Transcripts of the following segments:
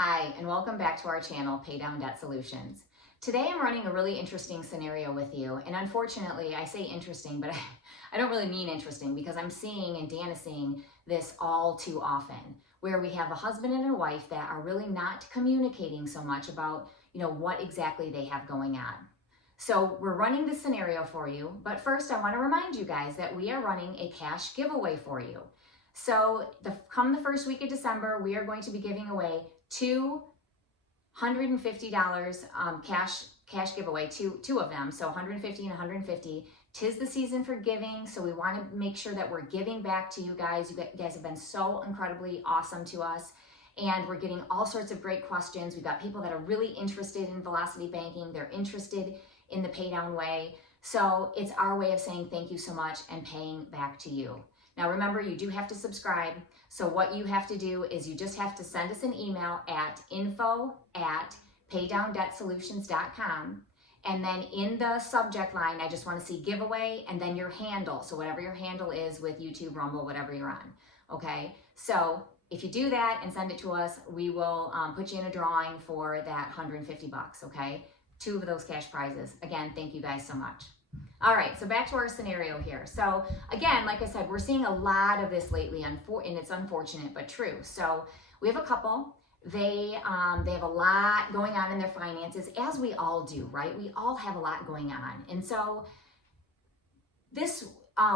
Hi, and welcome back to our channel, Pay Down Debt Solutions. Today I'm running a really interesting scenario with you, and unfortunately I say interesting, but I don't really mean interesting because I'm seeing and Dan is seeing this all too often, where we have a husband and a wife that are really not communicating so much about, what exactly they have going on. So we're running this scenario for you, but first I want to remind you guys that we are running a cash giveaway for you. So come the first week of December, we are going to be giving away $250 cash giveaway, two of them, so $150 and $150. 'Tis the season for giving, so we want to make sure that we're giving back to you guys. You guys have been so incredibly awesome to us, and we're getting all sorts of great questions. We've got people that are really interested in velocity banking. They're interested in the pay down way. So it's our way of saying thank you so much and paying back to you. Now remember, you do have to subscribe. So what you have to do is you just have to send us an email at info@paydowndebtsolutions.com. And then in the subject line, I just want to see giveaway and then your handle. So whatever your handle is with YouTube, Rumble, whatever you're on. Okay. So if you do that and send it to us, we will put you in a drawing for that $150. Okay. 2 of those cash prizes. Again, thank you guys so much. All right, so back to our scenario here. So again, like I said, we're seeing a lot of this lately, and it's unfortunate but true. So we have a couple. They have a lot going on in their finances, as we all do, right? We all have a lot going on, and so this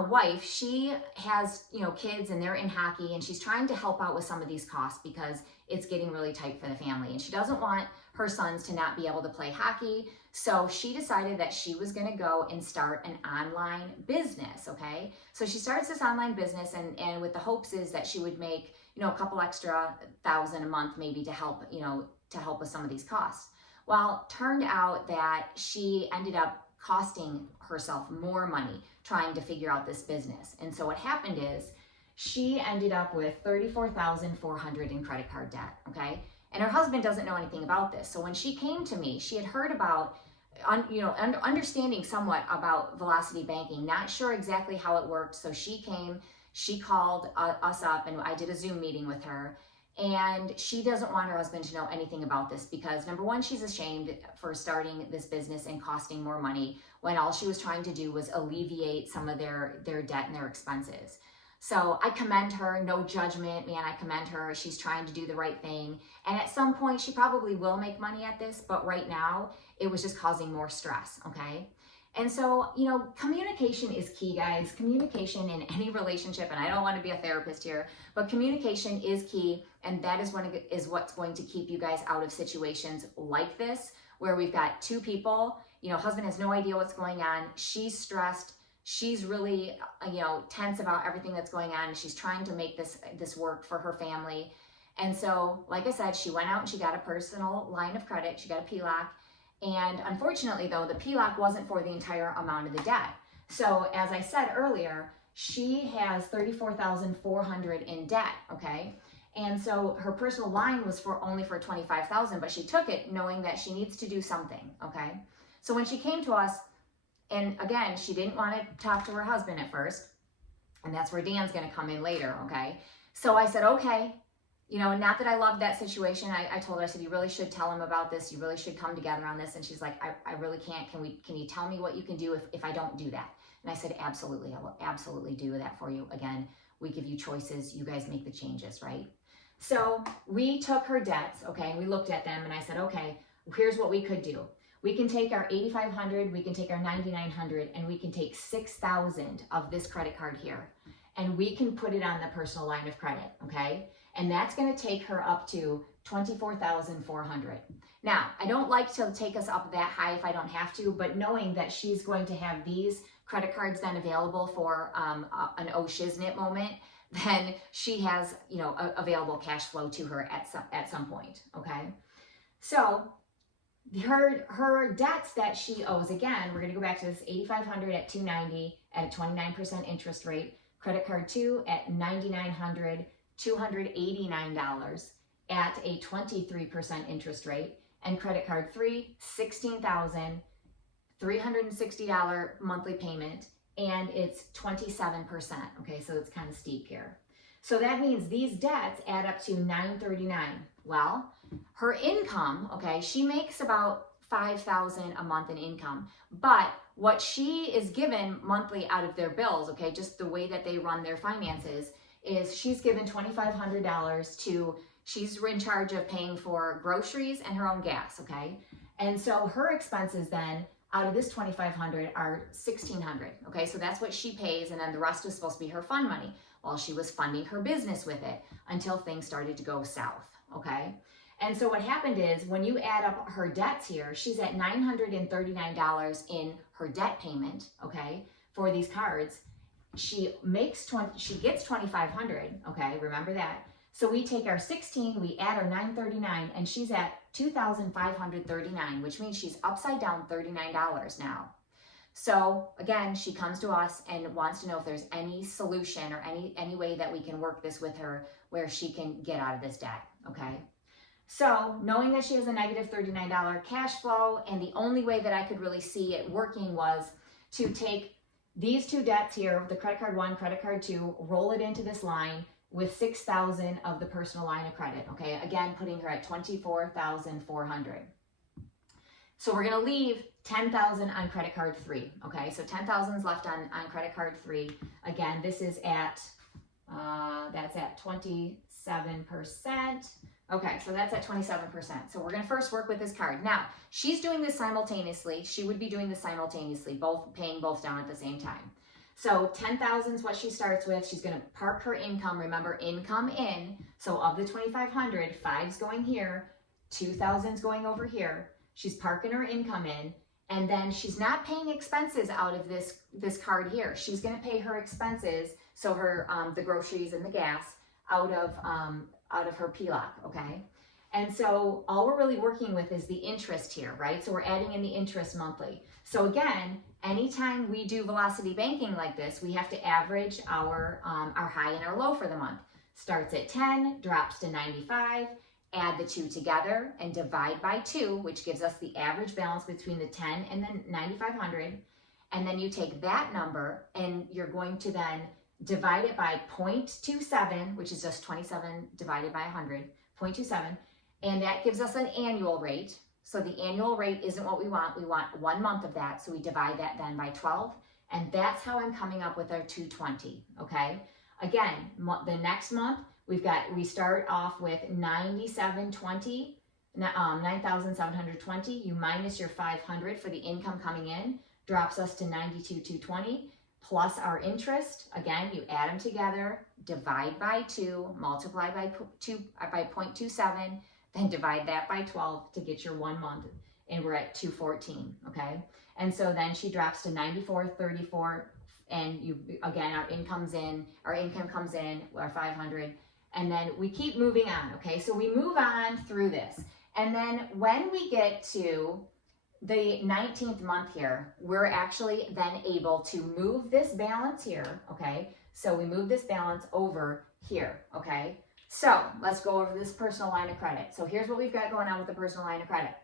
wife, she has kids, and they're in hockey, and she's trying to help out with some of these costs because it's getting really tight for the family, and she doesn't want her sons to not be able to play hockey. So she decided that she was going to go and start an online business. Okay, so she starts this online business, and with the hopes is that she would make a couple extra $1,000 a month, maybe to help with some of these costs. Well, turned out that she ended up costing herself more money trying to figure out this business. And so what happened is she ended up with $34,400 in credit card debt. Okay. And her husband doesn't know anything about this. So when she came to me, she had heard about, understanding somewhat about velocity banking, not sure exactly how it worked. So she called us up, and I did a Zoom meeting with her. And she doesn't want her husband to know anything about this because, number one, she's ashamed for starting this business and costing more money when all she was trying to do was alleviate some of their debt and their expenses. So I commend her, no judgment, man, I commend her. She's trying to do the right thing. And at some point, she probably will make money at this, but right now, it was just causing more stress, okay? And so, communication is key, guys. Communication in any relationship, and I don't want to be a therapist here, but communication is key, and that is what's going to keep you guys out of situations like this, where we've got 2 people, husband has no idea what's going on, she's stressed, she's really, tense about everything that's going on. She's trying to make this work for her family. And so, like I said, she went out and she got a personal line of credit. She got a HELOC. And unfortunately, though, the HELOC wasn't for the entire amount of the debt. So as I said earlier, she has $34,400 in debt, okay? And so her personal line was only for $25,000, but she took it knowing that she needs to do something, okay? So when she came to us, and again, she didn't want to talk to her husband at first, and that's where Dan's going to come in later, okay? So I said, okay, not that I loved that situation. I told her, I said, you really should tell him about this. You really should come together on this. And she's like, I really can't. Can you tell me what you can do if I don't do that? And I said, absolutely. I will absolutely do that for you. Again, we give you choices. You guys make the changes, right? So we took her debts, okay, and we looked at them, and I said, okay, here's what we could do. We can take our $8,500, we can take our $9,900, and we can take $6,000 of this credit card here, and we can put it on the personal line of credit, okay? And that's going to take her up to $24,400. Now, I don't like to take us up that high if I don't have to, but knowing that she's going to have these credit cards then available for an oh shiznit moment, then she has, available cash flow to her at some point, okay? So her debts that she owes, again, we're going to go back to this $8,500 at $290 at a 29% interest rate, credit card 2 at $9,900, $289 at a 23% interest rate, and credit card 3, $16,360 monthly payment, and it's 27%. Okay, so it's kind of steep here. So that means these debts add up to $939. Well, her income, okay, she makes about $5,000 a month in income, but what she is given monthly out of their bills, okay, just the way that they run their finances, is she's given $2,500 to, she's in charge of paying for groceries and her own gas, okay? And so her expenses then, out of this $2,500 are $1,600, okay? So that's what she pays, and then the rest is supposed to be her fund money. Well, she was funding her business with it until things started to go south, okay? And so what happened is, when you add up her debts here, she's at $939 in her debt payment, okay, for these cards. She gets $2,500, okay, remember that. So we take our 16, we add our 939, and she's at $2,539, which means she's upside down $39 now. So again, she comes to us and wants to know if there's any solution or any way that we can work this with her where she can get out of this debt, okay? So knowing that she has a negative $39 cash flow, and the only way that I could really see it working was to take these two debts here, the credit card 1, credit card 2, roll it into this line with $6,000 of the personal line of credit, okay? Again, putting her at $24,400. So we're gonna leave $10,000 on credit card 3, okay? So $10,000 is left on credit card 3. Again, this is at, that's at 27%. Okay, so that's at 27%. So we're gonna first work with this card. Now, she's doing this simultaneously. She would be doing this simultaneously, paying both down at the same time. So 10,000 is what she starts with. She's gonna park her income. Remember, income in. So of the 2,500, 5's going here, 2,000's going over here. She's parking her income in, and then she's not paying expenses out of this card here. She's gonna pay her expenses, so her the groceries and the gas, out of her HELOC, okay? And so all we're really working with is the interest here, right? So we're adding in the interest monthly. So again, anytime we do velocity banking like this, we have to average our high and our low for the month. Starts at 10, drops to 95, add the two together and divide by 2, which gives us the average balance between the 10 and the 9,500. And then you take that number and you're going to then divide it by 0.27, which is just 27 divided by 100, 0.27, and that gives us an annual rate. So the annual rate isn't what we want. We want 1 month of that, so we divide that then by 12, and that's how I'm coming up with our 220, okay? Again, the next month, we start off with 9,720, 9,720. You minus your 500 for the income coming in, drops us to 92,220. Plus our interest, again, you add them together, divide by 2, multiply by 0.27, then divide that by 12 to get your 1 month, and we're at 214, okay? And so then she drops to 94.34, and again, our income comes in, our 500, and then we keep moving on, okay? So we move on through this, and then when we get to the 19th month here, we're actually then able to move this balance here, okay? So we move this balance over here, okay? So let's go over this personal line of credit. So here's what we've got going on with the personal line of credit.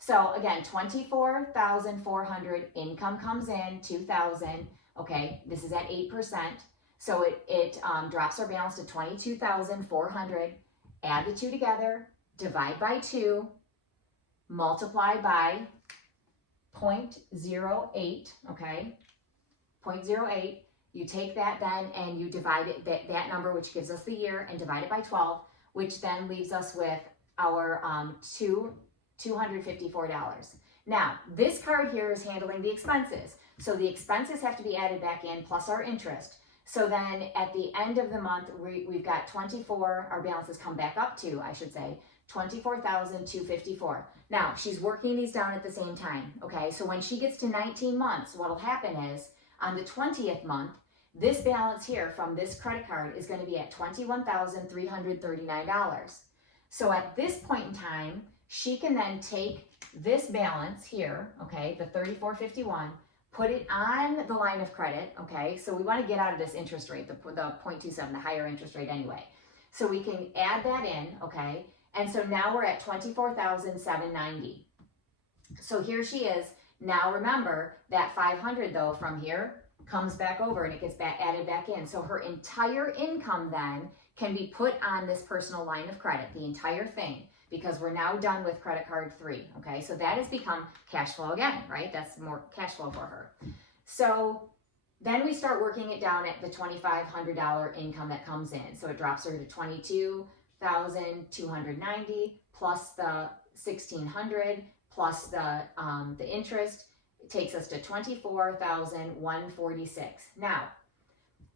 So again, 24,400 income comes in, 2,000, okay? This is at 8%. So it drops our balance to 22,400. Add the two together, divide by 2, multiply by 0.08, okay? 0.08. You take that then and you divide it, that number, which gives us the year, and divide it by 12, which then leaves us with our $254. Now, this card here is handling the expenses. So the expenses have to be added back in plus our interest. So then at the end of the month, we've got our balances come back up to, I should say, $24,254. Now, she's working these down at the same time, okay? So when she gets to 19 months, what'll happen is, on the 20th month, this balance here from this credit card is gonna be at $21,339. So at this point in time, she can then take this balance here, okay, the $34.51, put it on the line of credit, okay? So we wanna get out of this interest rate, the 0.27, the higher interest rate anyway. So we can add that in, okay? And so now we're at $24,790. So here she is. Now remember that 500 though from here comes back over and it gets added back in. So her entire income then can be put on this personal line of credit, the entire thing, because we're now done with credit card 3, okay? So that has become cash flow again, right? That's more cash flow for her. So then we start working it down at the $2,500 income that comes in. So it drops her to $22,290 plus the $1,600 plus the interest. It takes us to $24,146. Now,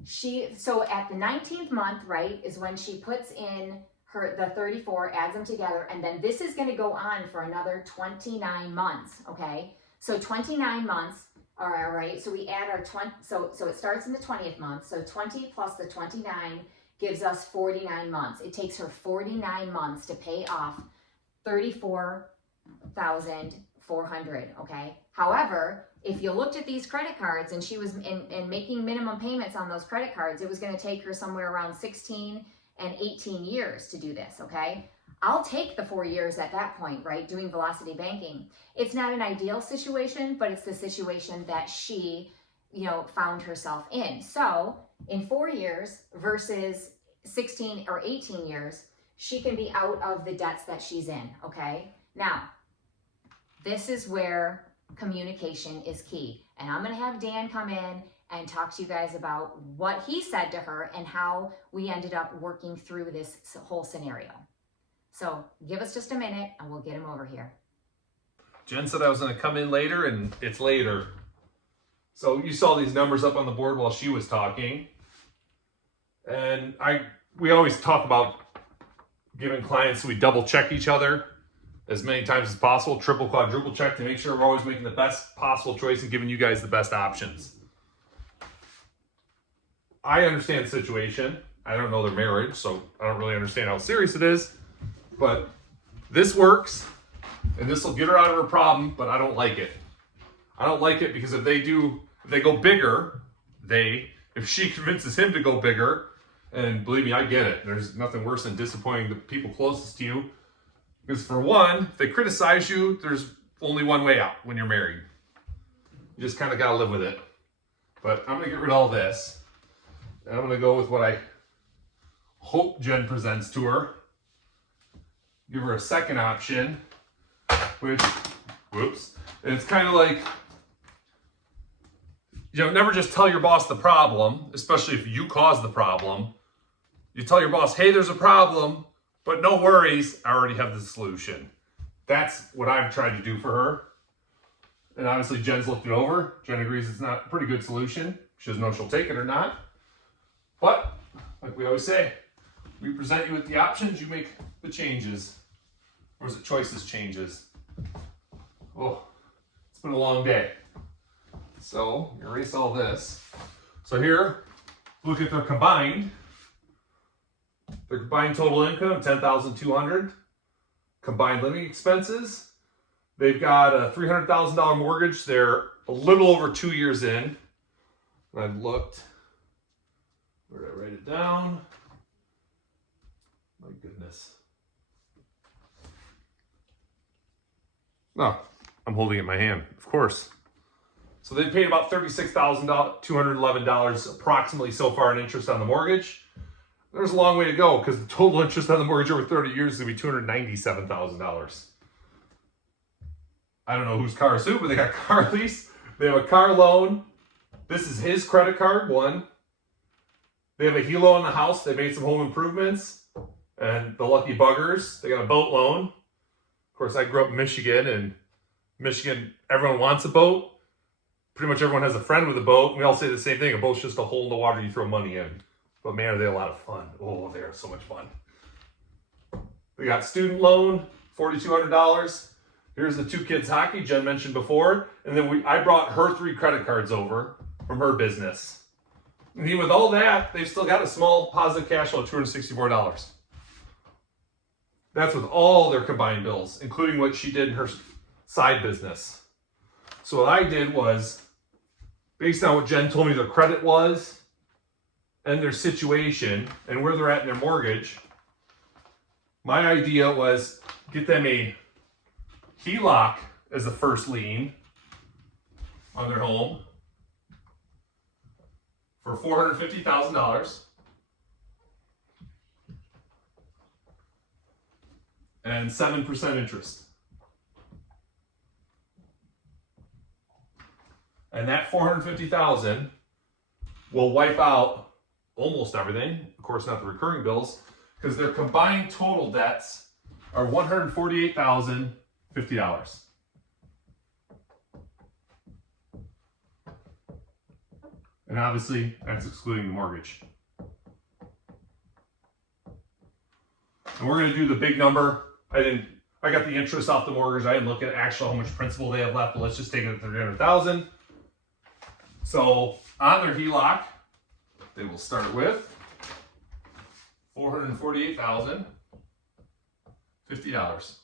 so at the 19th month, right, is when she puts in the 34, adds them together, and then this is going to go on for another 29 months, okay? So 29 months, all right, so we add our 20, so it starts in the 20th month, so 20 plus the 29 gives us 49 months. It takes her 49 months to pay off $34,400, okay? However, if you looked at these credit cards and she was in making minimum payments on those credit cards, it was going to take her somewhere around 16 and 18 years to do this, okay? I'll take the 4 years at that point, right, doing velocity banking. It's not an ideal situation, but it's the situation that she, found herself in. So in 4 years versus 16 or 18 years, she can be out of the debts that she's in, okay? Now, this is where communication is key. And I'm going to have Dan come in and talk to you guys about what he said to her and how we ended up working through this whole scenario. So give us just a minute and we'll get him over here. Jen said I was going to come in later, and it's later. So you saw these numbers up on the board while she was talking. And we always talk about giving clients, we double check each other as many times as possible, triple, quadruple check to make sure we're always making the best possible choice and giving you guys the best options. I understand the situation. I don't know their marriage, so I don't really understand how serious it is. But this works, and this will get her out of her problem, but I don't like it. I don't like it because if they go bigger, if she convinces him to go bigger, and believe me, I get it. There's nothing worse than disappointing the people closest to you. Because for one, if they criticize you, there's only one way out when you're married. You just kind of got to live with it. But I'm going to get rid of all this. And I'm going to go with what I hope Jen presents to her. Give her a second option, which, whoops, and it's kind of like, never just tell your boss the problem, especially if you cause the problem. You tell your boss, hey, there's a problem, but no worries, I already have the solution. That's what I've tried to do for her. And obviously Jen's looked it over. Jen agrees it's not a pretty good solution. She doesn't know if she'll take it or not. But, like we always say, we present you with the options, you make the changes. Or is it choices changes? Oh, it's been a long day. So, erase all this. So here, look at their combined total income, $10,200. Combined living expenses. They've got a $300,000 mortgage. They're a little over 2 years in. And I've looked. Where did I write it down? My goodness. Oh, I'm holding it in my hand, of course. So they paid about $36,211 approximately so far in interest on the mortgage. There's a long way to go because the total interest on the mortgage over 30 years is going to be $297,000. I don't know whose car is who, but they got car lease. They have a car loan. This is his credit card, one. They have a HELOC on the house. They made some home improvements. And the lucky buggers, they got a boat loan. Of course, I grew up in Michigan, and Michigan, everyone wants a boat. Pretty much everyone has a friend with a boat. We all say the same thing. A boat's just a hole in the water you throw money in. But man, are they a lot of fun. Oh, they are so much fun. We got student loan, $4,200. Here's the 2 kids hockey Jen mentioned before. And then I brought her 3 credit cards over from her business. And even with all that, they've still got a small positive cash flow of $264. That's with all their combined bills, including what she did in her side business. So what I did was, based on what Jen told me their credit was, and their situation, and where they're at in their mortgage, my idea was get them a HELOC as the first lien on their home for $450,000. and 7% interest. And that $450,000 will wipe out almost everything. Of course, not the recurring bills, because their combined total debts are $148,050. And obviously, that's excluding the mortgage. And we're going to do the big number. I got the interest off the mortgage. I didn't look at actual how much principal they have left, but let's just take it at $300,000. So on their HELOC, they will start with $448,050.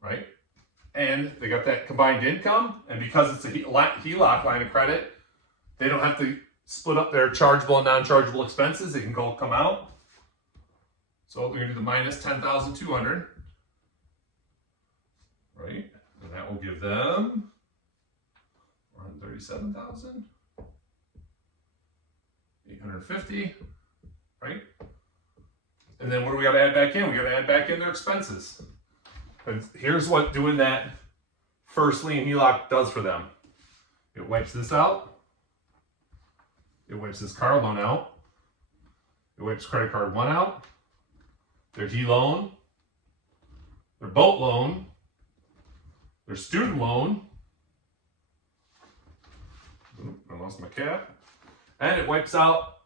Right? And they got that combined income, and because it's a HELOC line of credit, they don't have to split up their chargeable and non-chargeable expenses. They can come out. So we're going to do the minus $10,200, right? And that will give them $137,850, right? And then what do we got to add back in? We got to add back in their expenses. And here's what doing that first lien HELOC does for them. It wipes this out. It wipes this car loan out. It wipes credit card 1 out. Their G loan, their boat loan, their student loan. Ooh, I lost my cap. And it wipes out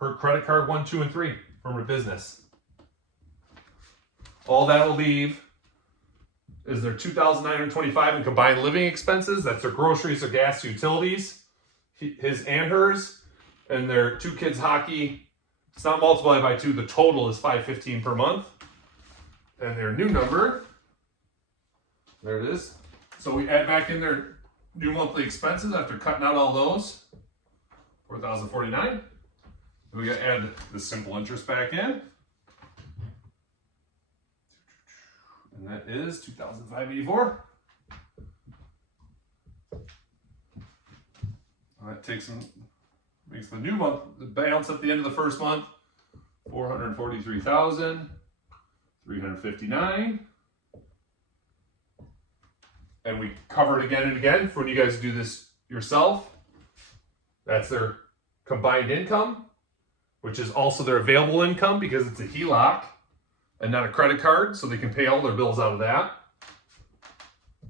her credit card 1, 2, and 3 from her business. All that will leave is their $2,925 in combined living expenses. That's their groceries, their gas, utilities, his and hers, and their 2 kids' hockey. It's not multiplied by 2. The total is $515 per month. And their new number, there it is. So we add back in their new monthly expenses after cutting out all those, $4,049. We got to add the simple interest back in. And that is $2,584. That makes the new month, the balance at the end of the first month, $443,359. And we cover it again and again for when you guys do this yourself. That's their combined income, which is also their available income because it's a HELOC and not a credit card, so they can pay all their bills out of that.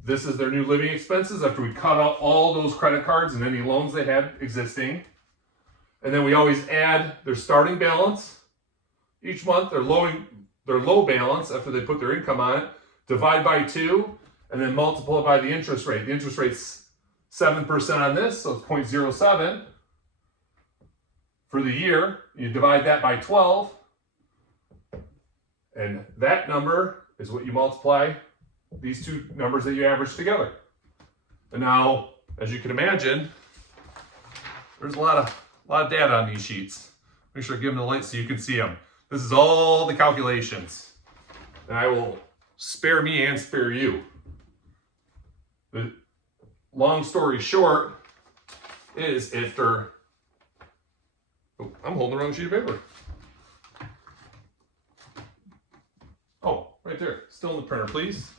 This is their new living expenses after we cut out all those credit cards and any loans they had existing. And then we always add their starting balance each month, their low balance after they put their income on it, divide by 2, and then multiply by the interest rate. The interest rate's 7% on this, so it's 0.07 for the year. You divide that by 12, and that number is what you multiply these 2 numbers that you average together. And now, as you can imagine, there's a lot of data on these sheets. Make sure I give them the light so you can see them. This is all the calculations. And I will spare me and spare you. The long story short is if they're... Oh, I'm holding the wrong sheet of paper. Oh, right there. Still in the printer, please.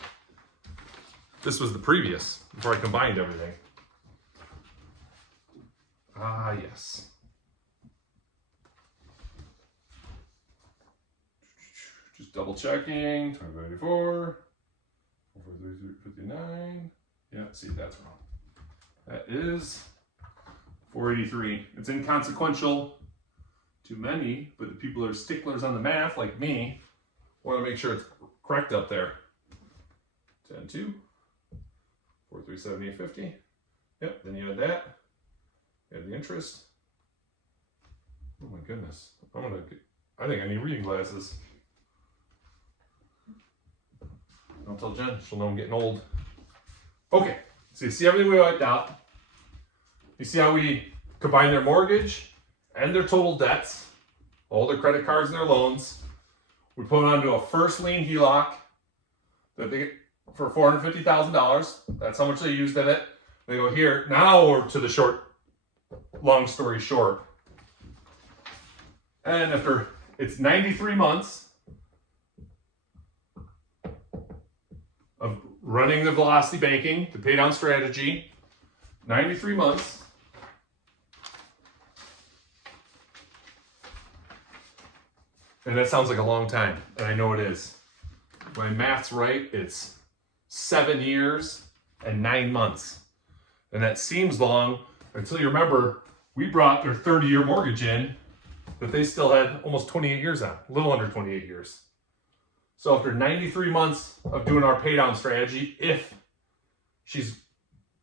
This was the previous, before I combined everything. Ah, yes. Just double checking. 2584, 443.59. Yeah, see, that's wrong. That is 483. It's inconsequential to many, but the people that are sticklers on the math, like me, want to make sure it's correct up there. 10.2, 437.850. Yep, then you add that. Add the interest. Oh my goodness. I think I need reading glasses. Don't tell Jen, she'll know I'm getting old. Okay, so you see everything we wiped out. You see how we combine their mortgage and their total debts, all their credit cards and their loans. We put it onto a first lien HELOC that they get for $450,000. That's how much they used of it. They go here. Now we're to the long story short. And after it's 93 months, of running the velocity banking, the pay down strategy, 93 months. And that sounds like a long time, and I know it is. If my math's right, it's 7 years and 9 months. And that seems long until you remember we brought their 30-year mortgage in that they still had almost 28 years on, a little under 28 years. So after 93 months of doing our pay down strategy, if she's,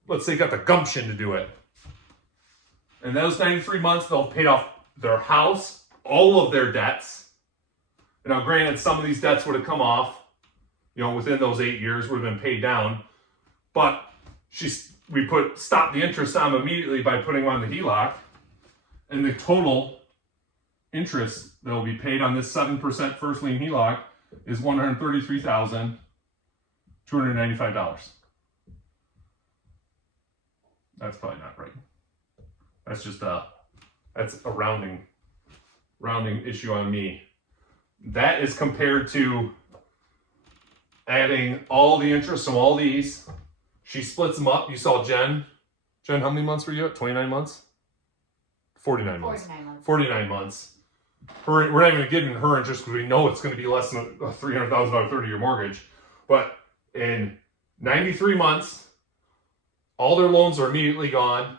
let's say, got the gumption to do it, in those 93 months, they'll pay off their house, all of their debts. And now, granted, some of these debts would have come off, within those 8 years, would have been paid down. But we stop the interest on them immediately by putting them on the HELOC. And the total interest that will be paid on this 7% first lien HELOC is $133,295. That's probably not right. That's just that's a rounding issue on me. That is compared to adding all the interest from all these. She splits them up. You saw Jen. Jen, how many months were you at? 29 months? 49 months. 49 months. We're not even giving her interest because we know it's going to be less than a $300,000 30-year mortgage. But in 93 months, all their loans are immediately gone.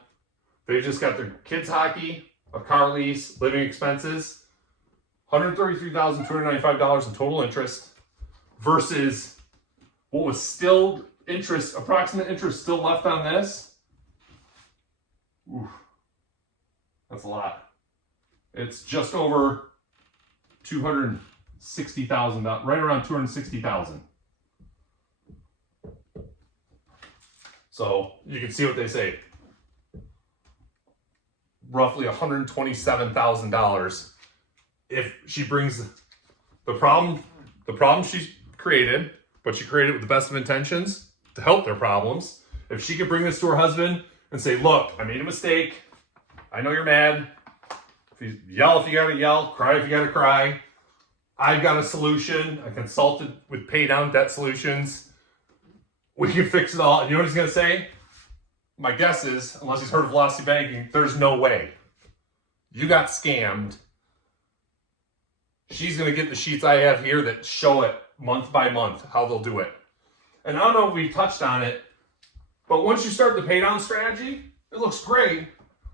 They've just got their kids' hockey, a car lease, living expenses, $133,295 in total interest versus what was still approximate interest still left on this. Oof, that's a lot. It's just over $260,000, right around $260,000. So you can see what they say. Roughly $127,000 if she brings the problem she's created, but she created it with the best of intentions to help their problems. If she could bring this to her husband and say, look, I made a mistake. I know you're mad. Yell if you gotta yell, cry if you gotta cry. I've got a solution. I consulted with pay down debt solutions. We can fix it all. And you know what he's gonna say? My guess is, unless he's heard of velocity banking, there's no way. You got scammed. She's gonna get the sheets I have here that show it month by month, how they'll do it. And I don't know if we touched on it, but once you start the pay down strategy, it looks great,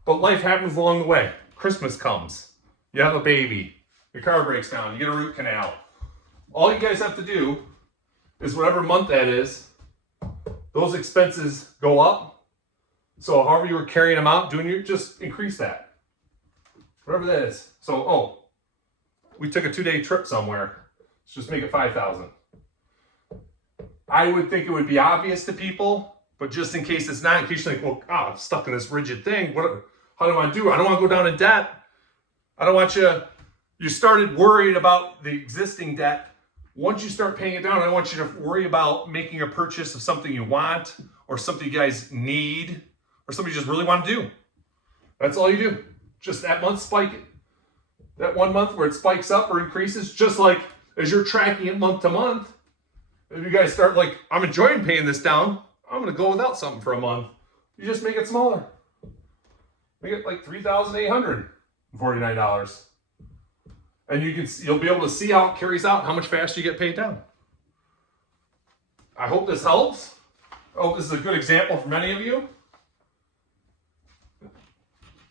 but life happens along the way. Christmas comes, you have a baby, your car breaks down, you get a root canal. All you guys have to do is whatever month that is, those expenses go up. So however you were carrying them out, just increase that. Whatever that is. So, we took a 2-day trip somewhere. Let's just make it 5,000. I would think it would be obvious to people, but just in case it's not, in case you think, I'm stuck in this rigid thing. How do I do? I don't want to go down in debt. I don't want you started worried about the existing debt. Once you start paying it down, I don't want you to worry about making a purchase of something you want or something you guys need or something you just really want to do. That's all you do. Just that month spike, that 1 month where it spikes up or increases, just like as you're tracking it month to month, if you guys start like, I'm enjoying paying this down, I'm going to go without something for a month. You just make it smaller. Make it like $3,849. And you'll be able to see how it carries out, how much faster you get paid down. I hope this helps. I hope this is a good example for many of you.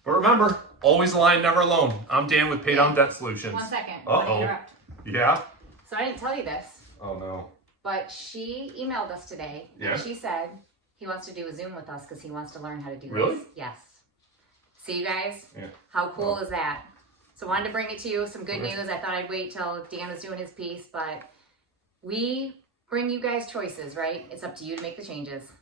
But remember, always aligned, never alone. I'm Dan with Pay Down Debt Solutions. 1 second. Uh-oh. Let me interrupt. Yeah? So I didn't tell you this, Oh, no. but she emailed us today. Yeah? And she said he wants to do a Zoom with us because he wants to learn how to do Really? this. Yes. See you guys? Yeah. How cool is that? So wanted to bring it to you. Some good Okay. news. I thought I'd wait till Dan was doing his piece, but we bring you guys choices, right? It's up to you to make the changes.